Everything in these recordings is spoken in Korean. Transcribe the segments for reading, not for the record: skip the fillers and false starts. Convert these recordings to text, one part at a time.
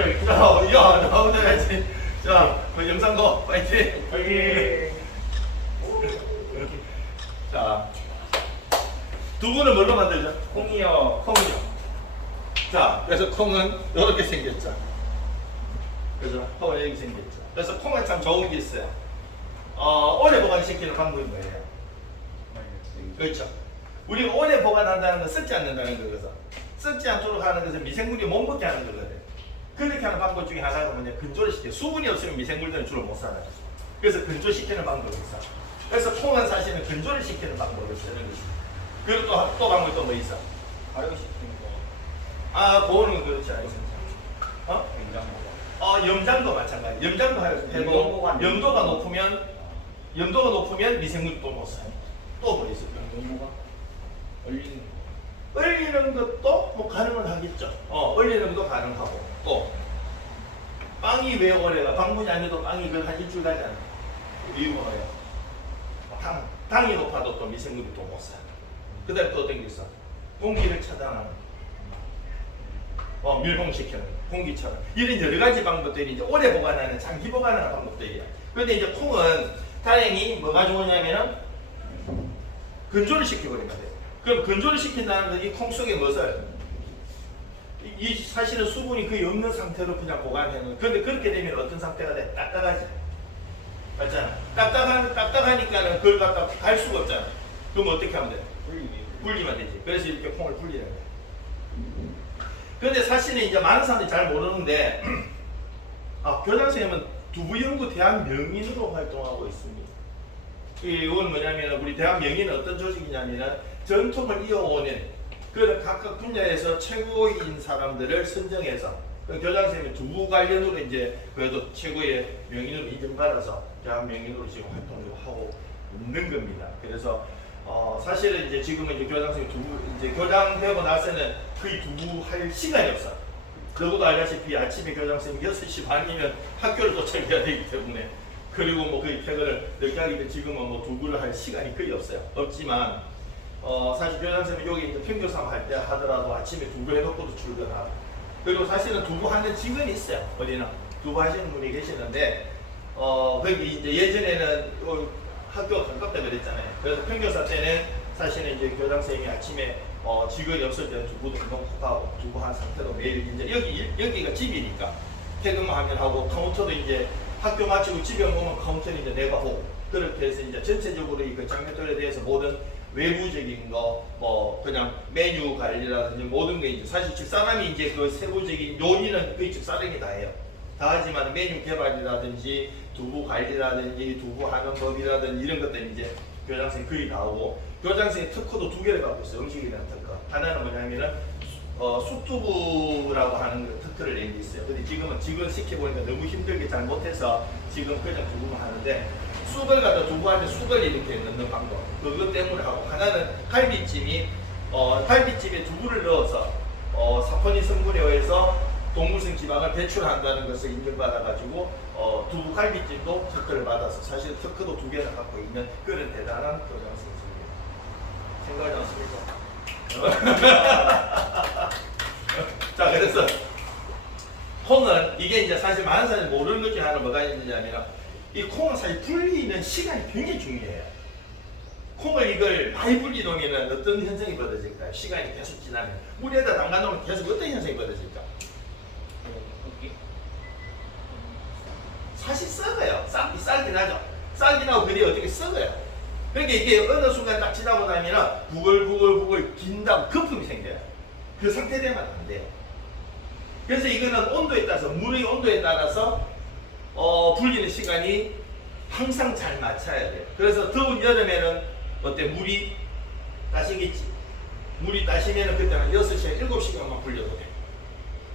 자, 야, 나오셔야지. 자, 그 영상도 파이팅! 파이팅! 자, 두부는 뭘로 만들죠? 콩이요. 콩이요. 자, 그래서 콩은 이렇게 생겼죠. 그죠? 콩은 이렇게 생겼죠. 그래서 콩은 참 좋은 게 있어요. 오래 보관시키는 방법이 뭐예요? 그렇죠. 우리가 오래 보관한다는 건 썩지 않는다는 거거든. 썩지 않도록 하는 것은 미생물이 못 먹게 하는 거거든. 그렇게 하는 방법 중에 하나가 뭐냐, 건조를 시켜. 수분이 없으면 미생물들은 주로 못 살아요. 그래서 건조시키는 방법이 있어. 그래서 콩은 사실은 건조를 시키는 방법을 쓰는 것이죠. 그리고 또 방법이 또 뭐 있어? 발효시키는 거. 아, 그거는 그렇지 않습니다. 냉장고. 염장도 마찬가지. 염장도 해도 염도가 높으면 미생물이 또 못 살아요. 또 뭐 있을까? 냉장고가 얼리는 거. 얼리는 것도 뭐 가능은 하겠죠. 얼리는 것도 가능하고. 또 빵이 왜 오래가? 방부제 아니어도 빵이 한 일주일 가지 않아요. 이유가 뭐예요? 당이 높아도 또 미생물이 또 못 살아요. 그 다음에 또 어떤 게 있어? 공기를 차단하는 밀봉시키는 공기 차단. 이런 여러 가지 방법들이 이제 오래 보관하는 장기 보관하는 방법들이에요. 그런데 이제 콩은 다행히 뭐가 좋으냐면은 건조를 시켜버리면 돼요. 그럼 건조를 시킨다는 건 이 콩 속에 무엇을 이 사실은 수분이 거의 없는 상태로 그냥 보관해놓은. 그런데 그렇게 되면 어떤 상태가 돼? 딱딱하지. 맞잖아. 딱딱하니까는 그걸 갖다 갈 수가 없잖아. 그럼 어떻게 하면 돼? 불리면 되지. 그래서 이렇게 콩을 불리는 거야. 그런데 사실은 이제 많은 사람들이 잘 모르는데 교장 선생님은 두부연구 대학 명인으로 활동하고 있습니다. 이건 뭐냐면 우리 대학 명인은 어떤 조직이냐면 전통을 이어오는 그런 각각 분야에서 최고인 사람들을 선정해서 교장 선생님이 두부 관련으로 이제 그래도 최고의 명인으로 인정받아서 대학 명인으로 지금 활동을 하고 있는 겁니다. 그래서 사실은 이제 지금은 이제 교장 선생님 두부 이제 교장 되고 나서는 거의 두부 할 시간이 없어. 너도 알다시피 아침에 교장 선생님 6시 반이면 학교를 도착해야 되기 때문에 그리고 뭐 거의 퇴근을 늦게 하기 때문에 지금은 뭐 두부를 할 시간이 거의 없어요. 없지만 사실 교장 선생님 여기 이제 평교삼 할 때 하더라도 아침에 두부 해놓고도 출근하고 그리고 사실은 두부 하는 직원이 있어요. 어디나 두부 하시는 분이 계시는데 거기 이제 예전에는 학교가 가깝다 그랬잖아요. 그래서 평교사 때는 사실은 이제 교장 선생님이 아침에 직원이 없을 때는 두부도 넣고 두부 한 상태로 매일 이제 여기가 집이니까 퇴근만 하면 하고 카운터도 이제 학교 마치고 집에 오면 카운터는 이제 내가 하고 그렇게 해서 이제 전체적으로 이 장면들에 대해서 모든 외부적인 거, 그냥 메뉴 관리라든지 모든 게 이제 사실 집사람이 이제 그 세부적인 요리는 거의 집사람이 다 해요. 다 하지만 메뉴 개발이라든지 두부 관리라든지 두부 하는 법이라든지 이런 것들은 이제 교장선생님 거의 다 하고 교장선생님 특허도 2개를 갖고 있어요. 음식에 대한 특허. 하나는 뭐냐면은 쑥두부라고 하는 그 특허를 낸 게 있어요. 근데 지금은 직원 시켜보니까 너무 힘들게 잘 못해서 지금 그냥 두부만 하는데 쑥을 갖다 두부한테 쑥을 이렇게 넣는 방법 그것 때문에 하고 하나는 갈비찜에 두부를 넣어서 사포닌 성분에 의해서 동물성 지방을 배출한다는 것을 인정받아가지고 두부 갈비찜도 특허를 받아서 사실 특허도 2개나 갖고 있는 그런 대단한 교장 선생님입니다. 생각하지 않습니까? 자, 그래서 콩은 이게 이제 사실 많은 사람이 모르는 것 중에 하나 뭐가 있느냐면 이 콩은 사실 불리는 시간이 굉장히 중요해요. 콩을 이걸 많이 불리놓으면 어떤 현상이 벌어질까요? 시간이 계속 지나면 물에다 담가놓으면 계속 어떤 현상이 벌어질까? 사실 썩어요. 쌀긴 하죠. 쌀긴 하고 그게 어떻게 썩어요. 그러니까 이게 어느 순간 딱 지나고 나면 부글부글 긴다고 거품이 생겨요. 그 상태 되면 안 돼요. 그래서 이거는 온도에 따라서 물의 온도에 따라서 불리는 시간이 항상 잘 맞춰야 돼요. 그래서 더운 여름에는 어때? 물이 따시겠지. 물이 따시면은 그때 한 6시간, 7시간만 불려도 돼.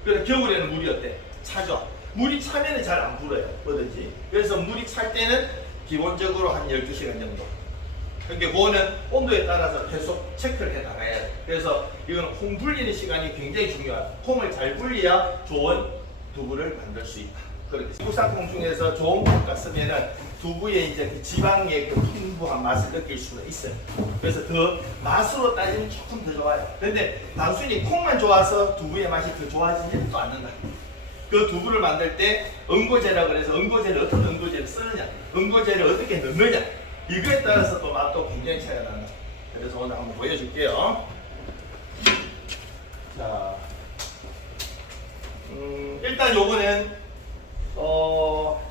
그래서 겨울에는 물이 어때? 차죠. 물이 차면은 잘 안 불어요. 뭐든지. 그래서 물이 찰 때는 기본적으로 한 12시간 정도. 그러니까 그거는 온도에 따라서 계속 체크를 해 나가야 돼. 그래서 이건 콩 불리는 시간이 굉장히 중요하다. 콩을 잘 불려야 좋은 두부를 만들 수 있다. 그렇게 국산콩 중에서 좋은 콩 같으면은 두부의 이제 그 지방의 그 풍부한 맛을 느낄 수가 있어요. 그래서 더 맛으로 따지면 조금 더 좋아요. 그런데 단순히 콩만 좋아서 두부의 맛이 더 좋아지지는 또 않는다. 그 두부를 만들 때 응고제라 그래서 응고제를 어떤 응고제를 쓰느냐, 응고제를 어떻게 넣느냐, 이거에 따라서 또 맛도 굉장히 차이가 난다. 그래서 오늘 한번 보여줄게요. 자, 일단 요거는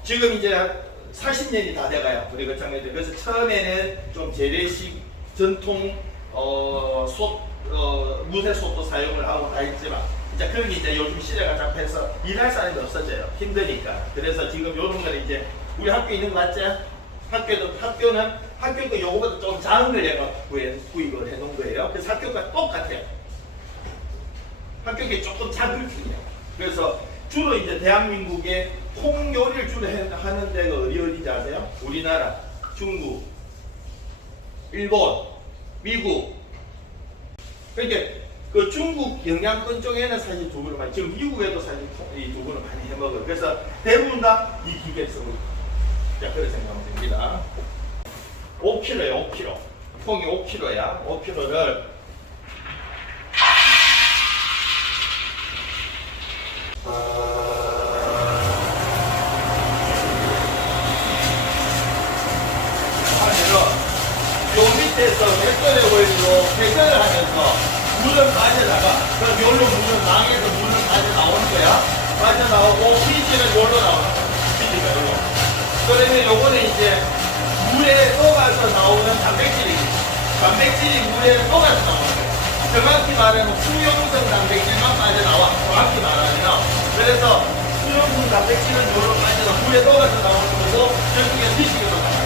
지금 이제 40년이 다 돼가요. 우리 거창면들. 그래서 처음에는 좀 재래식 전통 무쇠솥도 사용을 하고 다 했지만 이제 그런 게 이제 요즘 시대가 잡혀서 일할 사람이 없어져요. 힘드니까. 그래서 지금 요런 거는 이제 우리 학교에 있는 거 맞지? 학교도 요거보다 좀 작은 걸 내가 구입을 해 놓은 거예요. 그래서 학교가 똑같아요. 학교가 조금 작을 뿐이에요. 그래서 주로 이제 대한민국의 콩 요리를 주로 하는 데가 어디인지 아세요? 우리나라, 중국, 일본, 미국. 그러니까 그 중국 영양권 쪽에는 사실 두부를 많이, 지금 미국에도 사실 이 두부를 많이 해 먹어요. 그래서 대부분 다 이 기계를 쓰고 있다. 자, 그렇게 생각하면 됩니다. 5kg예요, 5kg. 콩이 5kg야. 5kg를 요 밑에서 백전의 원리로 백전을 하면서 물은 빠져나가. 그럼 요로 물은 망에서 물은 빠져나오는 거야. 빠져나오고 피지는 요로 나오는 거야. 피지가 요로. 그러면 요거는 이제 물에 녹아서 나오는 단백질이지. 단백질이 물에 녹아서 나오는 거야. 정확히 말하면 수용성 단백질만 빠져나와. 정확히 말하면. 그래서 수용성 단백질은 요로 빠져나와. 물에 녹아서 나오는 거고, 결국에 피지가 나와요.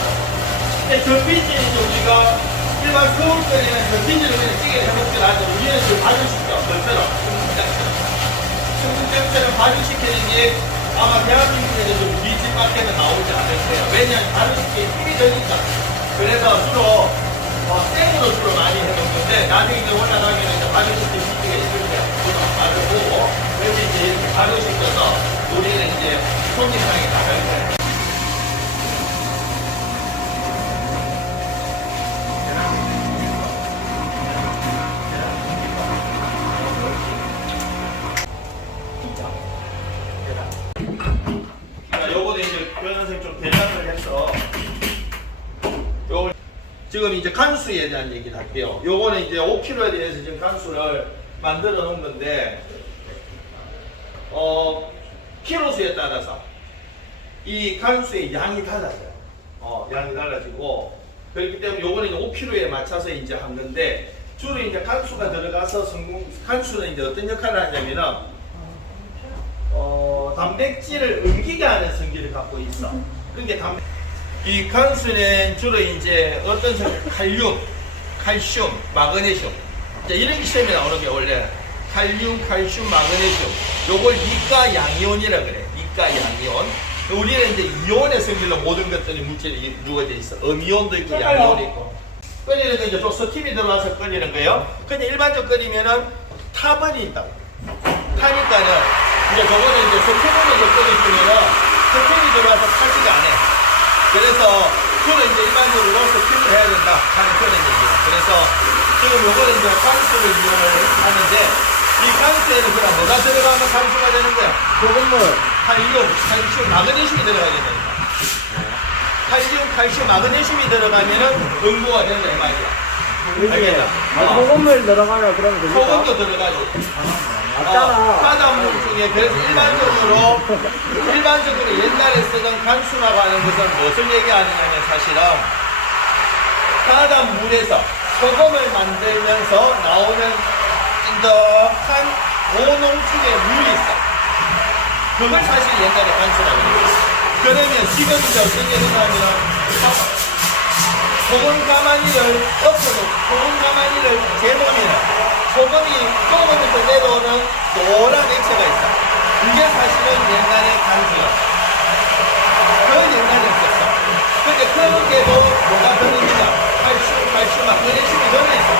근데 전피지는 우리가 일반 서울 끓이는 전피지를 그냥 찌개 해먹기로 하죠. 우리는 지금 발효시켜. 너처럼. 청국장처럼 발효시키는 게 아마 대한민국에도 우리 집 밖에는 나오지 않을 거예요. 왜냐하면 발효시키기 힘이 드니까. 그래서 주로 생으로 주로 많이 해먹는데 나중에 이제 올라가면 이제 발효시킨 피지가 있으면 그것도 바르고 그래서 이제 이렇게 발효시켜서 우리는 이제 손님상에 나갈 거예요. 지금 이제 간수에 대한 얘기를 할게요. 요거는 이제 5kg에 대해서 지금 간수를 만들어 놓은 건데, 키로수에 따라서 이 간수의 양이 달라져요. 양이 달라지고, 그렇기 때문에 요거는 이제 5kg에 맞춰서 이제 한 건데, 주로 이제 간수가 들어가서 간수는 이제 어떤 역할을 하냐면은, 단백질을 옮기게 하는 성질을 갖고 있어. 그러니까 이 간수는 주로 이제 어떤 칼륨, 칼슘, 마그네슘 이제 이런 시험에 나오는 게 원래 칼륨, 칼슘, 마그네슘 요걸 이가 양이온이라 그래. 이가 양이온. 우리는 이제 이온의 성질로 모든 것들이 물질이 이루어져 있어. 음이온도 있고 양이온도 있고. 끓이는 거 이제 좀 스팀이 들어와서 끓이는 거예요. 근데 일반적으로 끓이면은 타버린다고. 타니까는 이제 저거는 이제 스팀으로 끓이면은 스팀이 들어와서 타지가 않아. 그래서 저는 이제 일반적으로 스팀을 해야 된다 하는 그런 얘기예요. 그래서 지금 요거는 이제 간수를 이용을 하는데 이 간수에는 그럼 뭐가 들어가면 간수가 되는 거야? 소금물, 칼륨, 칼슘, 마그네슘이 들어가야 된다니까. 칼륨, 칼슘, 마그네슘이 들어가면은 응고가 된다 이 말이야. 알겠다? 소금물 들어가면 그러면 됩니까? 소금도 들어가지. 타단물 중에 그래서 일반적으로 옛날에 쓰던 간수라고 하는 것은 무엇을 얘기하느냐면 사실은 타단물에서 소금을 만들면서 나오는 찐득한 고농축의 물이 있어. 그걸 사실 옛날에 간수라고 해요. 그러면 지금 이제 어떤 얘기를 하면 소금 가마니를 엎어놓고 소금 가마니를 재보면 소금이 끓으면서 내려오는 노란 액체가 있어. 이게 사실은 옛날에 간수야. 그 옛날에 있었어. 근데 그렇게도 뭐가 들어있냐? 칼슘, 마그네슘이 들어있어.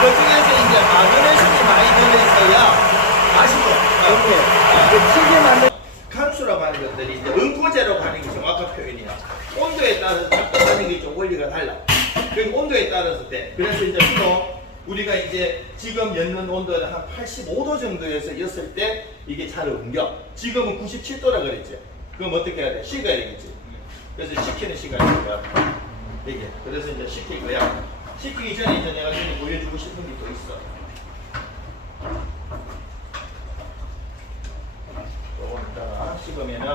그 중에서 이제 마그네슘이 많이 들어있어야 맛있고. 간수라고 하는 것들이 이제 응고제라고 하는 게 정확한 표현이야. 온도에 따라서 작동하는 게 좀 원리가 달라. 그 온도에 따라서 돼. 그래서 이제 주로 우리가 이제 지금 였는 온도는 한 85도 정도에서 였을 때 이게 잘 옮겨. 지금은 97도라 그랬지. 그럼 어떻게 해야 돼? 식어야 되겠지. 그래서 식히는 시간이 뭐야? 이게. 그래서 이제 식힐 거야. 식히기 전에 이제 내가 좀 보여주고 싶은 게 또 있어. 조금 이따가 식으면은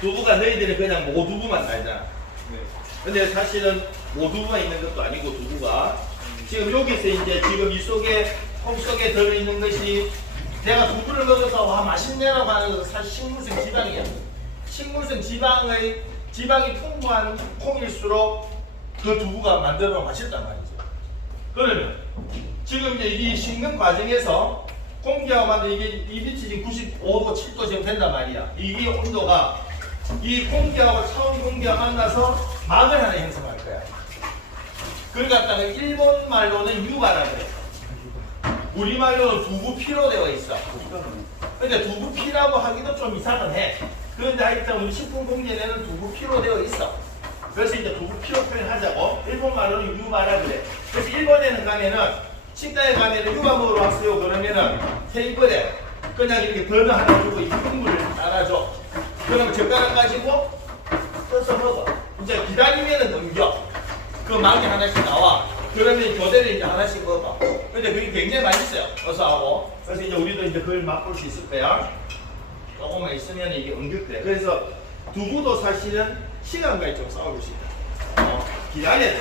두부가 너희들이 그냥 모두부만 알잖아. 네. 근데 사실은 모두부가 있는 것도 아니고 두부가 지금 여기서 이제 지금 이 속에 콩 속에 들어있는 것이 내가 두부를 먹어서 와 맛있네라고 하는 것은 사실 식물성 지방이야. 식물성 지방이 풍부한 콩일수록 그 두부가 만들어 맛있단 말이죠. 그러면 지금 이제 이 식는 과정에서 공기하고 만든 이게 이 빛이 지금 95도, 7도 지금 된단 말이야. 이게 온도가 이 공기하고 차원 공기가 만나서 막을 하나 형성할 거야. 그걸 갖다가 일본 말로는 유바라고 해. 우리 말로는 두부피로 되어 있어. 근데 두부피라고 하기도 좀 이상은 해. 그런데 하여튼 우리 식품공제에는 두부피로 되어 있어. 그래서 이제 두부피로 표현하자고. 일본 말로는 유바라 그래. 그래서 일본에는 가면은 식당에 가면은 유바 먹으러 왔어요. 그러면은 테이블에 그냥 이렇게 버너 하나 주고 이 국물을 따라줘. 그러면 젓가락 가지고 떠서 먹어. 이제 기다리면은 넘겨. 그 망이 하나씩 나와. 그러면 교대를 이제 하나씩 먹어. 근데 그게 굉장히 맛있어요. 어서 하고. 그래서 이제 우리도 이제 그걸 맛볼 수 있을 거야. 조금만 있으면 이게 엉길 거야. 그래서 두부도 사실은 시간과 좀 싸울 수 있다. 기다려야 돼.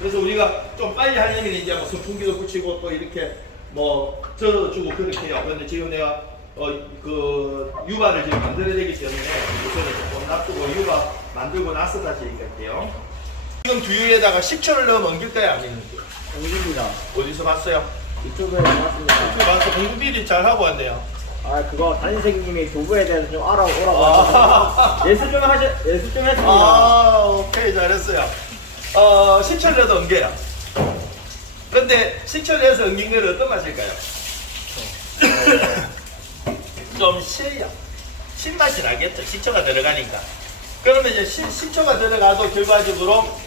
그래서 우리가 좀 빨리 하려면 이제 뭐 선풍기도 붙이고 또 이렇게 뭐 저어주고 그렇게 해요. 그런데 지금 내가 그 유바를 지금 만들어야 되기 때문에 우선은 조금 놔두고 유바 만들고 나서 다시 얘기할게요. 지금 두유에다가 식초를 넣으면 엉길 거야 안 엉길 거야? 옮깁니다. 어디서 봤어요? 유튜브에 나왔습니다. 그 와서 공부 비리 잘 하고 왔네요. 아 그거 담임선생님이 두부에 대해서 좀 알아오라고 하셔서 예습 좀 했습니다. 아, 오케이 잘했어요. 식초를 넣어도 엉겨요. 근데 식초를 넣어서 엉긴 건 어떤 맛일까요? 좀 실려. 신맛이 나겠죠. 식초가 들어가니까. 그러면 이제 식초가 들어가도 결과적으로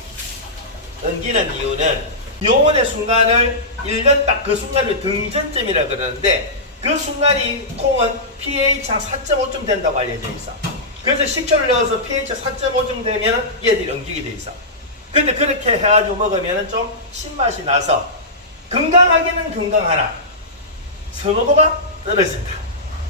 엉기는 이유는 요원의 순간을 1년 딱 그 순간을 등전점이라 그러는데 그 순간이 콩은 pH 한 4.5쯤 된다고 알려져 있어. 그래서 식초를 넣어서 pH 4.5쯤 되면 얘들이 엉기게 돼 있어. 근데 그렇게 해가지고 먹으면 좀 신맛이 나서 건강하기는 건강하나 선호도가 떨어진다.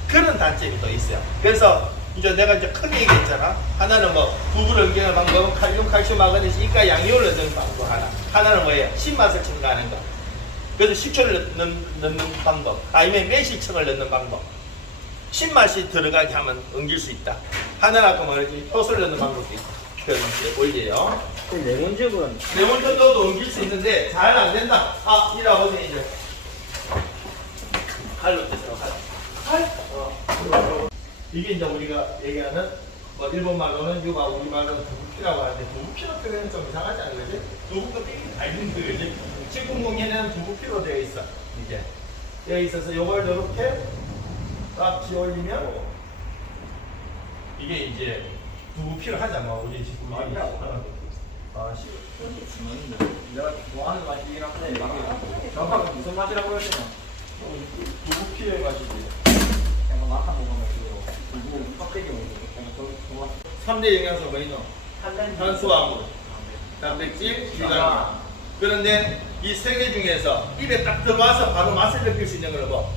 그런 단점이 또 있어요. 그래서 이제 내가 이제 크게 얘기했잖아. 하나는 뭐 두부를 엉기는 방법은 칼륨, 칼슘, 마그네슘, 이가 양이온을 넣는 방법 하나. 하나는 뭐예요? 신맛을 첨가하는 거. 그래서 식초를 넣는 방법. 아니면 매실청을 넣는 방법. 신맛이 들어가게 하면 엉길 수 있다. 하나는 아까 말했지 효소를 넣는 방법도 있다. 그래서 이제 올려요. 레몬즙은 레몬즙 넣어도 엉길 수 있는데 잘 안 된다. 아, 이라고 이제 칼로 떼서 칼. 이게 이제 우리가 얘기하는 뭐 일본 말로는 유바, 우리 말로는 두부피라고 하는데 두부피로 표현은 좀 이상하지 않아요? 그지? 두부 껍데기 달린 거지. 식품공예는 두부피로 되어 있어. 이게 되어 있어서 요걸 이렇게 딱 지올리면 이게 이제 두부피로 하자. 뭐 우리 지금 말이라고. 내가 좋아하는 맛이긴 한데 이게 정확하게 무슨 맛이라고 해야 되나? 두부피의 맛이지. 약간 맛한 먹으면 두부 껍데기 먹는 거. 약간 더 좋아. 3대 영양소 뭐있노? 탄수화물, 단백질, 비타민. 그런데 이 세 개 중에서 입에 딱 들어와서 바로 맛을 느낄 수 있는 건 뭐?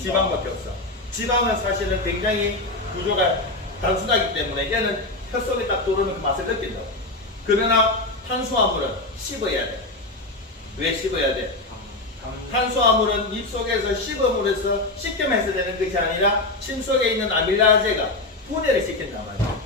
지방밖에 없어. 지방은 사실은 굉장히 구조가 단순하기 때문에 얘는 혀 속에 딱 들어오면 그 맛을 느낀다고. 그러나 탄수화물은 씹어야 돼. 왜 씹어야 돼? 탄수화물은 입 속에서 씹어물에서 씻겨내서 되는 것이 아니라 침 속에 있는 아밀라제가 분해를 시킨단 말이야.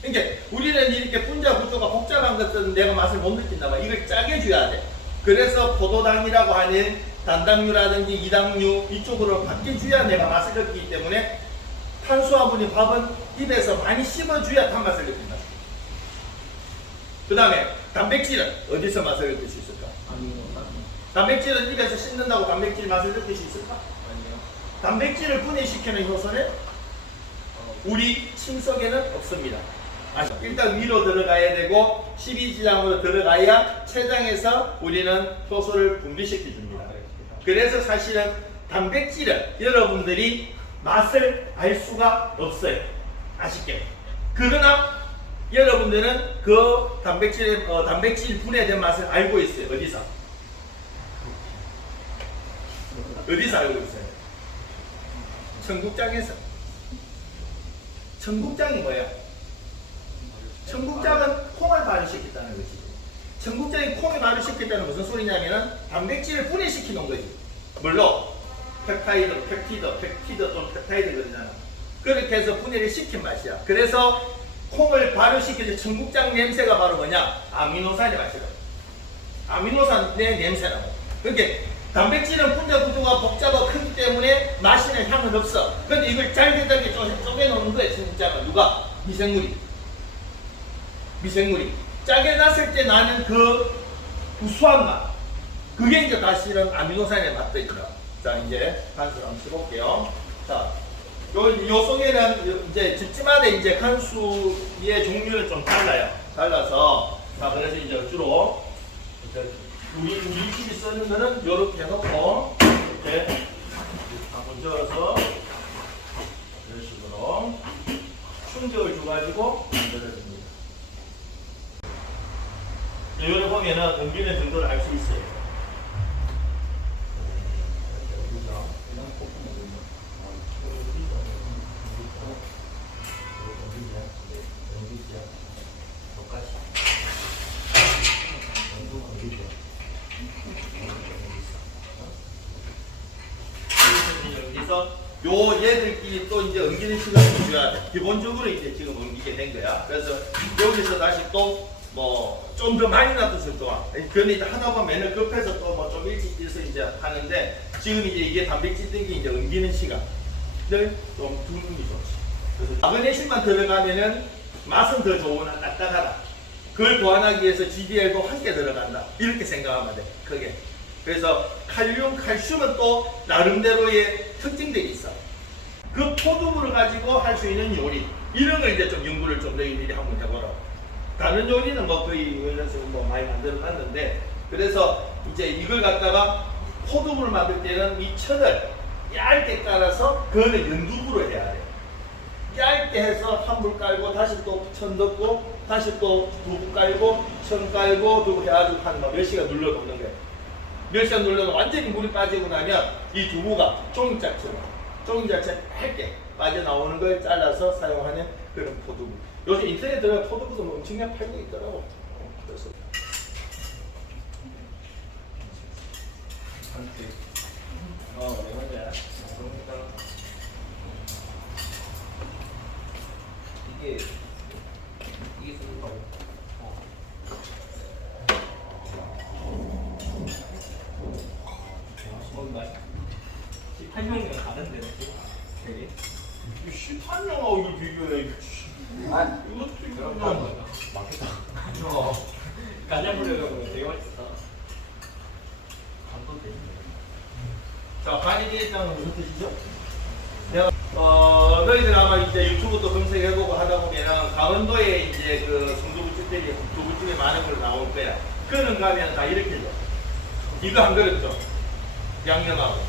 그러니까 우리는 이렇게 분자 구조가 복잡한 것들은 내가 맛을 못 느낀단 말이야. 이걸 짜게 줘야 돼. 그래서 포도당이라고 하는 단당류라든지 이당류 이쪽으로 바뀌어줘야 내가 맛을 느끼기 때문에 탄수화물이 밥은 입에서 많이 씹어줘야 단맛을 느낀다. 그 다음에 단백질은 어디서 맛을 느낄 수 있을까? 단백질은 입에서 씹는다고 단백질 맛을 느낄 수 있을까? 아니요. 단백질을 분해시키는 효소는 우리 침 속에는 없습니다. 일단 위로 들어가야 되고 12지장으로 들어가야 췌장에서 우리는 효소를 분비시켜 줍니다. 그래서 사실은 단백질은 여러분들이 맛을 알 수가 없어요. 아쉽게. 그러나 여러분들은 그 단백질 분해된 맛을 알고 있어요. 어디서? 어디서 알고 있어요? 청국장에서. 청국장이 뭐야? 청국장은 콩을 발효시켰다는 거지. 청국장이 콩을 발효시켰다는 무슨 소리냐면은 단백질을 분해시켜 놓은 거지. 물론 펩타이드, 펩티드 또는 펩타이드 그러잖아. 그렇게 해서 분해를 시킨 맛이야. 그래서 콩을 발효시켜서 청국장 냄새가 바로 뭐냐? 아미노산의 맛이거든. 아미노산의 냄새라고. 그러니까 단백질은 분자 구조가 복잡하고 크기 때문에 맛이나 향은 없어. 근데 이걸 잘게잘게 쪼개놓는 거야. 청국장은 누가? 미생물이 짜게 났을 때 나는 그 구수한 맛, 그게 이제 사실은 아미노산의 맛들이더라. 자, 이제 간수를 한번 써볼게요. 자, 요 속에는 이제 집집마다 이제 간수의 종류는 좀 달라서, 자, 그래서 이제 주로 우리 집이 쓰는 거는 요렇게 해놓고 이렇게 한번 저어서 이런 식으로 충격을 줘가지고 만들어줍니다. 여기 보면은 옮기는 정도를 알 수 있어요. 그래서 요 얘들끼리 또 이제 옮기는 시간을 줘야 돼. 기본적으로 이제 지금 옮기게 된 거야. 그래서 여기서 다시 또 뭐 좀 더 많이 놔뒀을 좋아. 그런데 하다 보면 급해서 또 뭐 좀 일찍 일어서 이제 하는데 지금 이제 이게 단백질 등이 이제 옮기는 시간을 좀 두는 게 좋지. 그래서 마그네슘만 들어가면은 맛은 더 좋으나 딱딱하다. 그걸 보완하기 위해서 GDL도 함께 들어간다. 이렇게 생각하면 돼. 크게. 그래서 칼슘은 또 나름대로의 특징들이 있어. 그 포도부를 가지고 할 수 있는 요리 이런 걸 이제 좀 연구를 좀 너희들이 한번 해보라고. 다른 요리는 뭐 거의 원래서 뭐 많이 만들어놨는데 그래서 이제 이걸 갖다가 포도부를 만들 때는 이 천을 얇게 깔아서 그거는 연두부로 해야 돼. 얇게 해서 한 불 깔고 다시 또 천 넣고 다시 또 두부 깔고 천 깔고 두부 해가지고 한 몇 시간 눌러 놓는 거야. 몇 시간 눌러서 완전히 물이 빠지고 나면 이 두부가 종이짝처럼 얇게 빠져나오는 걸 잘라서 사용하는 그런 포도부. 요새 인터넷 들어가 포도부도 뭐 엄청나게 팔고 있더라고. 그래서 네, 맞아. 이게 쓰는 거. 18명이면 가는데 되게 18명하고 이걸 비교해. 이것도 그냥 맞겠다. 가자부려고 되게 맛있었다. 감도 되네. 자, 바니디에이터는 무슨 뜻이죠? 내가 너희들 아마 이제 유튜브도 검색해보고 하다 보면 강원도에 이제 그 순두부집들이 두부집이 많은 걸로 나올 거야. 그는 가면 다 이렇게 줘. 이거 한 그릇 줘. 양념하고.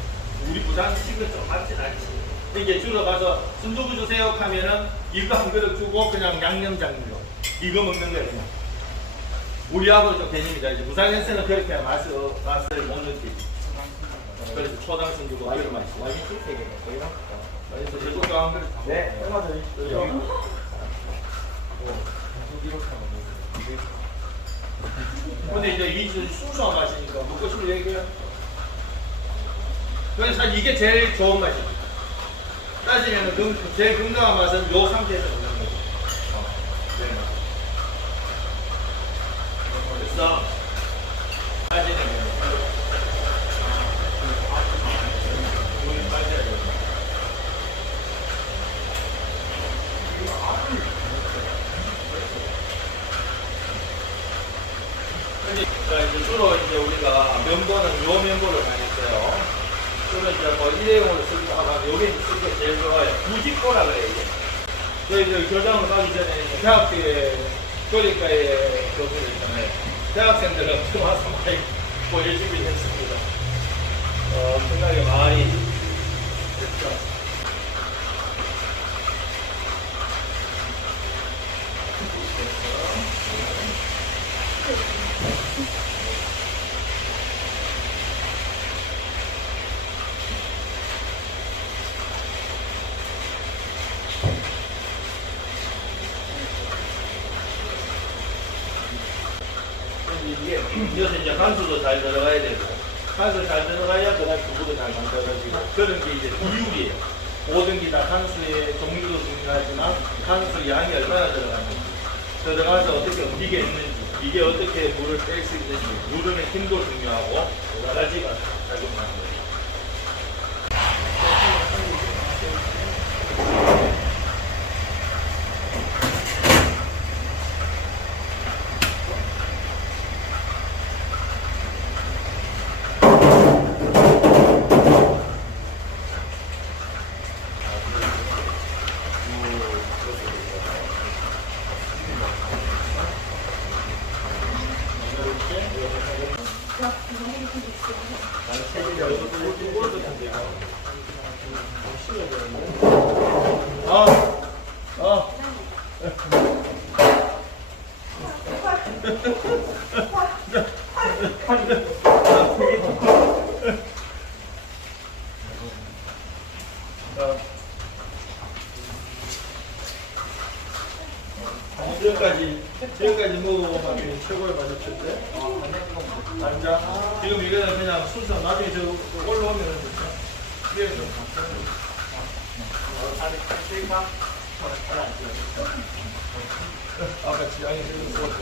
우리 부산식은 좀 맞진 않지. 이게 주로 가서 순두부 주세요 하면은 이거 한 그릇 주고 그냥 양념장로 이거 먹는 거야 그냥. 우리하고 좀 개념이다. 이제 부산에서는 그렇게 맛을 못 느끼지. 그래서 초당 순두부 이런 맛이 맛있지. 맛있어. 저쪽도 한 그릇. 네, 얼마 전에 근데 이제 이 순수한 맛이니까 먹고 싶은 얘기야. 그래서 사실 이게 제일 좋은 맛이야. 따지면 제일 건강한 맛은 요 상태에서 먹는 거지. 그래서 따지면 자, 이제 주로 이제 우리가 면보는 요 면보를 많이 써요. 주로 이제 뭐 일회용으로 쓰기도 하고 요게 쓰기가 제일 좋아요. 부직포라 그래 이게. 저희들 교장을 가기 전에 대학교에 교리과에 교수를 있잖아요. 대학생들은 들어와서 많이 보여주긴 했습니다. 생각이 많이 됐죠. 이게 이어서 이제 간수도 잘 들어가야 되고 간수 잘 들어가야 그다음 두부도 잘 만들어지고 그런 게 이제 비율이에요. 모든 게 다 간수의 종류도 중요하지만 간수 양이 얼마나 들어가는지 들어가서 어떻게 움직이겠는지 이게 어떻게 물을 뺄 수 있는지 누르는 힘도 중요하고 여러 가지가 작용하는 거예요. 지금까지 먹어보면 최고의 맛이었는데 간장 지금 이거는 그냥 순서 나중에 저 올라오면 위에 좀 아까 지향이 들었고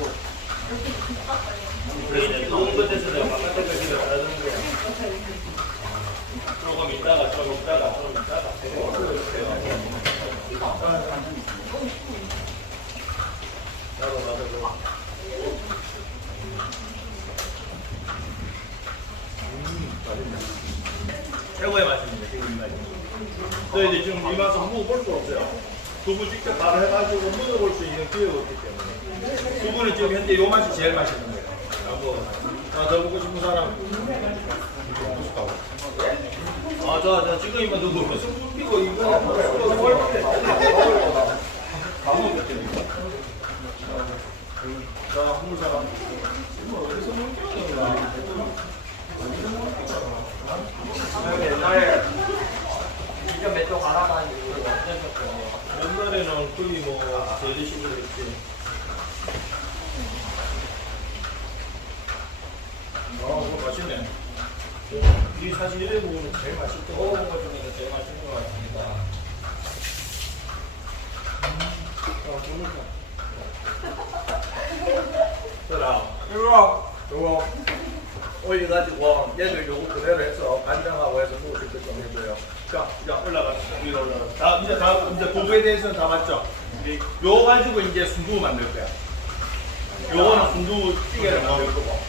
그래 좋은 것에서 내가 바깥에 가기를 바라는 거야. 조금 있다가 나도 최고의 맛입니다. 지금 이 맛이. 저희들 지금 이 맛은 먹어볼 수 없어요. 두부 직접 바로 해가지고 먹어볼 수 있는 기회가 없기 때문에 두부는 지금 현재 이 맛이 제일 맛있는 거예요. 더 먹고 싶은 사람 저 지금 이거 누구 무슨 웃기고 이거 자, 한국 사람. 옛날에 이거 몇쪽 알아다니고 옛날에는 거의 뭐 제리식으로 했지. 그거 맛있네. 이 사실 이래 먹으면 제일 맛있고 먹어본 것 중에는 제일 맛있는 것 같습니다. 요거 올려가지고 얘들 요거 그대로 해서 간장하고 해서 먹을 수 있게 좀 해줘요. 자, 이제 위로 올라가. 이제 두부에 대해서는 다 맞죠? 요거 가지고 이제 순두부 만들 거야. 요거는 순두부찌개를 만들 거고,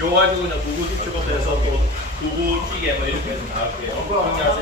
요거 가지고 그냥 두부 집집어서 해서 또 두부찌개 뭐 이렇게 해서 나갈게요. 정리하세요.